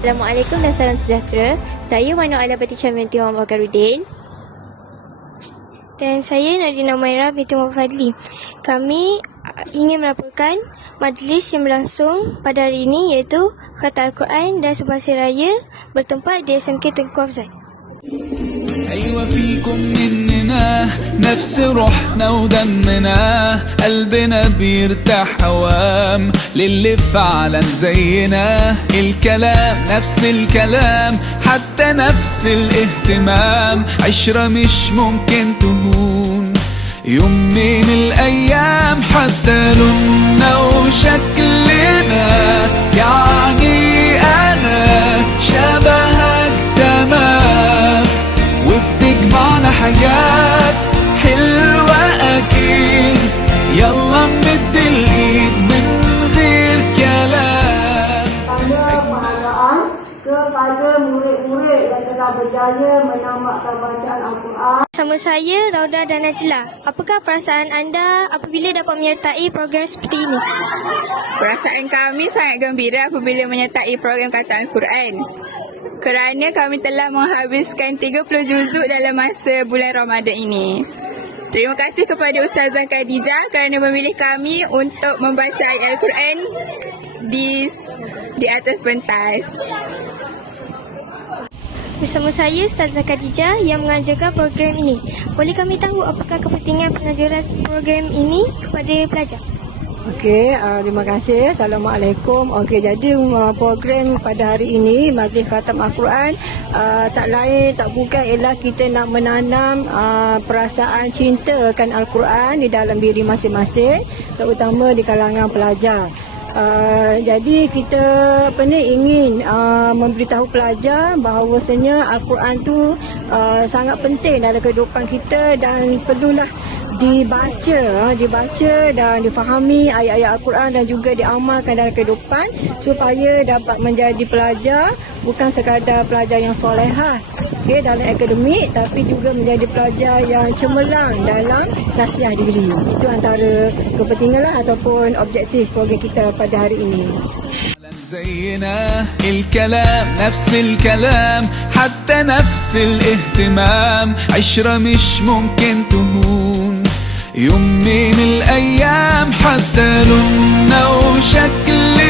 Assalamualaikum dan salam sejahtera. Saya Manu Alabati Syamil Tihom Wagarudin. Dan saya Nadina Maira binti Muhammad Fadli. Kami ingin melaporkan majlis yang berlangsung pada hari ini iaitu Khatam Al-Quran dan Subhasi Raya bertempat di SMK Tengku Afzal. أيوة فيكم مننا نفس روحنا ودمنا قلبنا بيرتاح هوام للي فعلا زينا الكلام نفس الكلام حتى نفس الاهتمام عشرة مش ممكن تهون يوم من الأيام حتى لوننا وشكلنا يعني أنا شبهك تمام وبتجمعنا حاجات حلوة أكيد يلا نمد الإيد من غير كلام. Penghargaan kepada murid-murid yang telah berjaya menamatkan bacaan Al-Quran. Bersama saya Rauda dan Najla. Apakah perasaan anda apabila dapat menyertai program seperti ini? Perasaan kami sangat gembira apabila menyertai program Khatam Al-Quran kerana kami telah menghabiskan 30 juzuk dalam masa bulan Ramadan ini. Terima kasih kepada Ustazah Khadijah kerana memilih kami untuk membaca ayat Al-Quran di atas pentas. Bersama saya Ustazah Khadijah yang mengajarkan program ini. Boleh kami tahu apakah kepentingan pengajaran program ini kepada pelajar? Okey, terima kasih. Assalamualaikum. Okey, jadi program pada hari ini Majlis Khatam Al-Quran tak lain tak bukan ialah kita nak menanam perasaan cinta akan Al-Quran di dalam diri masing-masing, terutama di kalangan pelajar. Jadi kita ingin memberitahu pelajar bahawasanya Al-Quran tu sangat penting dalam kehidupan kita dan perlulah dibaca dan difahami ayat-ayat Al-Quran dan juga diamalkan dalam kehidupan supaya dapat menjadi pelajar bukan sekadar pelajar yang solehah dalam akademik, tapi juga menjadi pelajar yang cemerlang dalam sasiah diri. Itu antara kepentingan ataupun objektif program kita pada hari ini. زينا الكلام نفس الكلام حتى نفس الاهتمام عشرة مش ممكن تهون يوم من الأيام حتى لوننا وشكلنا